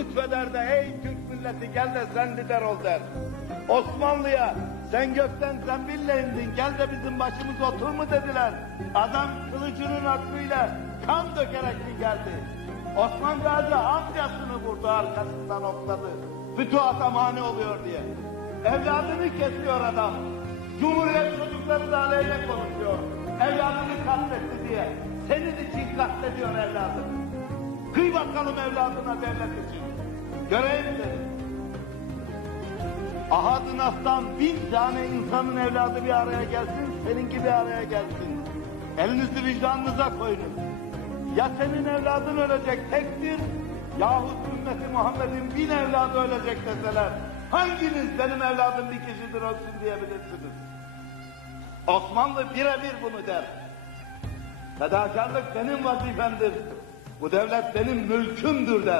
lütfeder de ey Türk milleti gel de sen lider ol der. Osmanlı'ya sen gökten zembille indin gel de bizim başımız otur mu dediler. Adam kılıcının aklıyla kan dökerek mi geldi? Osman Gazi amcasını vurdu arkasından okladı. Fütuhata mani oluyor diye. Evladını kesiyor adam. Cumhuriyet çocukları da aleyhine konuşuyor. Evladını katletti diye. Senin için katlediyor evladını. Bakalım evladına devlet için. Göreyim seni. Ahadın aslan bin tane insanın evladı bir araya gelsin, seninki bir araya gelsin. Elinizi vicdanınıza koyun. Ya senin evladın ölecek tektir, yahut ümmeti Muhammed'in bin evladı ölecek deseler, hanginiz benim evladım bir kişidir ölsün diyebilirsiniz? Osmanlı birebir bunu der. Fedakarlık benim vazifemdir. Bu devlet benim mülkümdür der.